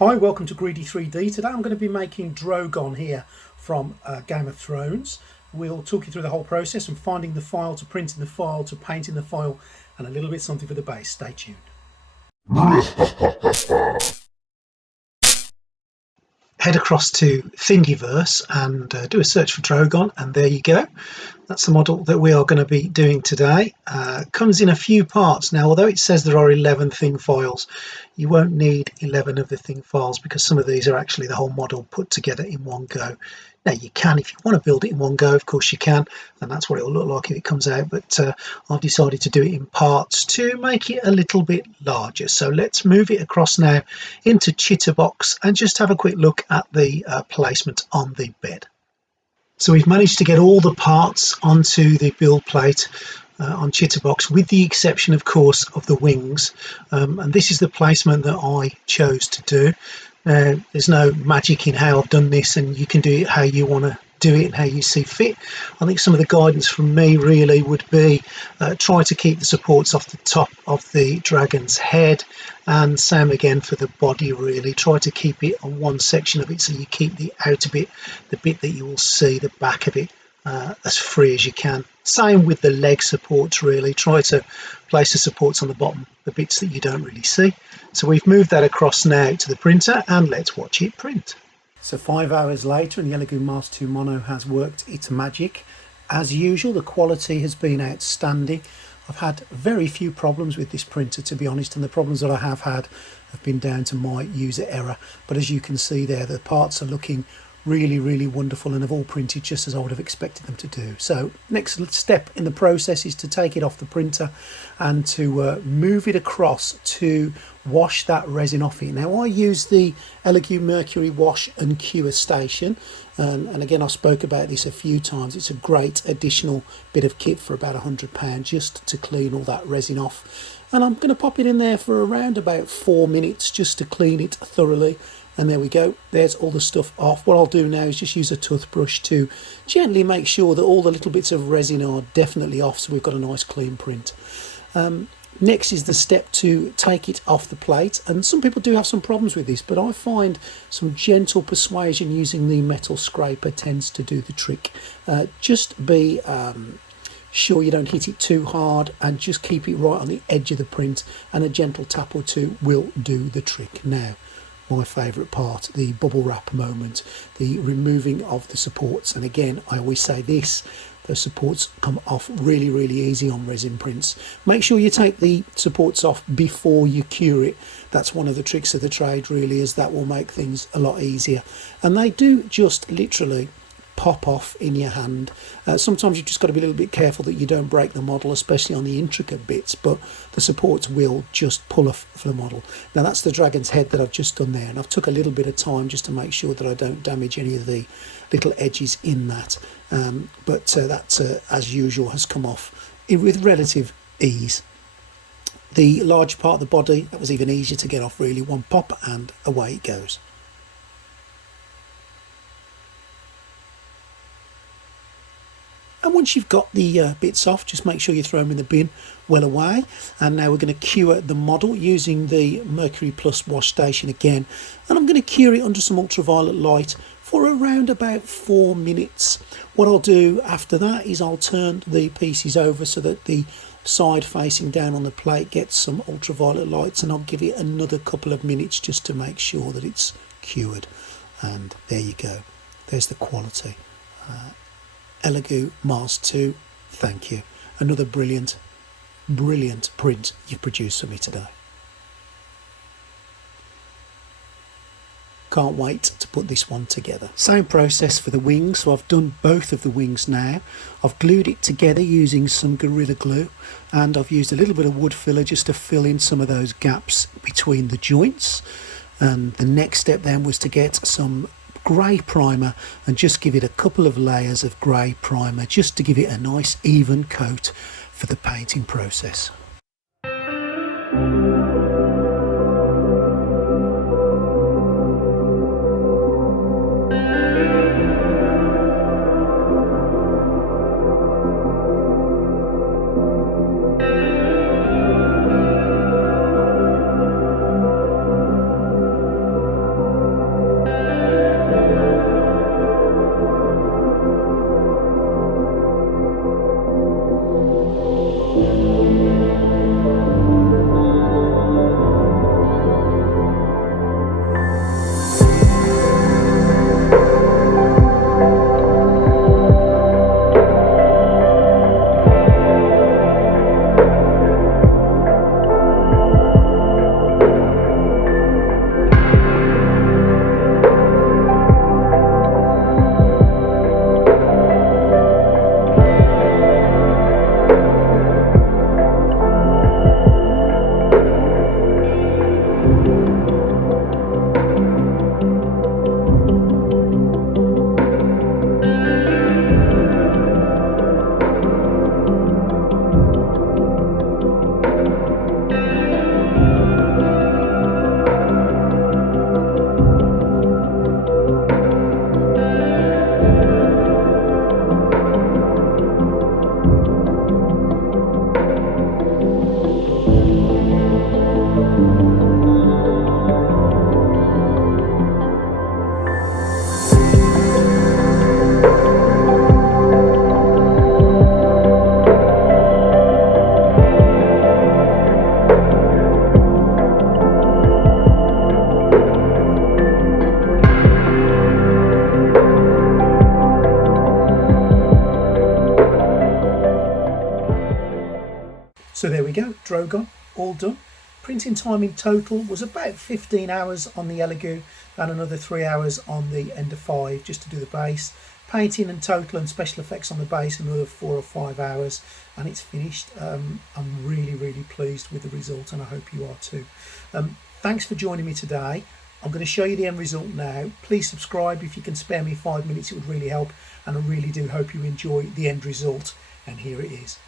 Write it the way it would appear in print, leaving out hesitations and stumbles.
Hi, welcome to Greedy 3D. Today I'm going to be making Drogon here from Game of Thrones. We'll talk you through the whole process from finding the file to printing the file to painting the file and a little bit something for the base. Stay tuned. Head across to Thingiverse and do a search for Drogon, and there you go. That's the model that we are going to be doing today. Comes in a few parts. Now, although it says there are 11 thing files, you won't need 11 of the thing files because some of these are actually the whole model put together in one go. Now, you can, if you want to build it in one go, of course you can, and that's what it will look like if it comes out, but I've decided to do it in parts to make it a little bit larger. So let's move it across now into Chitterbox and just have a quick look at the placement on the bed. So we've managed to get all the parts onto the build plate on Chitterbox, with the exception, of course, of the wings. And this is the placement that I chose to do. There's no magic in how I've done this, and you can do it how you want to do it and how you see fit. I think some of the guidance from me really would be try to keep the supports off the top of the dragon's head, and same again for the body. Really try to keep it on one section of it so you keep the outer bit, the bit that you will see the back of it, as free as you can. Same with the leg supports. Really try to place the supports on the bottom, the bits that you don't really see. So we've moved that across now to the printer, and let's watch it print. So 5 hours later, and the Elegoo Mars 2 Mono has worked its magic. As usual, the quality has been outstanding. I've had very few problems with this printer, to be honest, and the problems that I have had have been down to my user error. But as you can see there, the parts are looking really wonderful and have all printed just as I would have expected them to do. So next step in the process is to take it off the printer and to move it across to wash that resin off it. Now I use the Elegoo Mercury Wash and Cure station, and again I spoke about this a few times. It's a great additional bit of kit for about £100 just to clean all that resin off, and I'm going to pop it in there for around about 4 minutes just to clean it thoroughly. And there we go, there's all the stuff off. What I'll do now is just use a toothbrush to gently make sure that all the little bits of resin are definitely off, so we've got a nice clean print. Next is the step to take it off the plate, and some people do have some problems with this, but I find some gentle persuasion using the metal scraper tends to do the trick. Just be sure you don't hit it too hard, and just keep it right on the edge of the print, and a gentle tap or two will do the trick. Now, my favourite part, the bubble wrap moment, the removing of the supports. And again, I always say this, the supports come off really easy on resin prints. Make sure you take the supports off before you cure it. That's one of the tricks of the trade, really, is that will make things a lot easier. And they do just literally pop off in your hand. Sometimes you've just got to be a little bit careful that you don't break the model, especially on the intricate bits, but the supports will just pull off for the model. Now that's the dragon's head that I've just done there, and I've took a little bit of time just to make sure that I don't damage any of the little edges in that, but that as usual has come off with relative ease. The large part of the body, that was even easier to get off, really. One pop and away it goes. And once you've got the bits off, just make sure you throw them in the bin well away. And now we're going to cure the model using the Mercury Plus wash station again. And I'm going to cure it under some ultraviolet light for around about 4 minutes. What I'll do after that is I'll turn the pieces over so that the side facing down on the plate gets some ultraviolet lights, and I'll give it another couple of minutes just to make sure that it's cured. And there you go. There's the quality. Elegoo Mars 2, thank you. Another brilliant print you've produced for me today. Can't wait to put this one together. Same process for the wings, so I've done both of the wings now. I've glued it together using some Gorilla Glue, and I've used a little bit of wood filler just to fill in some of those gaps between the joints. And the next step then was to get some grey primer and just give it a couple of layers of grey primer just to give it a nice even coat for the painting process. So there we go, Drogon, all done. Printing time in total was about 15 hours on the Elegoo and another 3 hours on the Ender 5 just to do the base. Painting and total and special effects on the base another 4 or 5 hours, and it's finished. I'm really pleased with the result, and I hope you are too. Thanks for joining me today. I'm going to show you the end result now. Please subscribe if you can spare me 5 minutes, it would really help, and I really do hope you enjoy the end result. And here it is.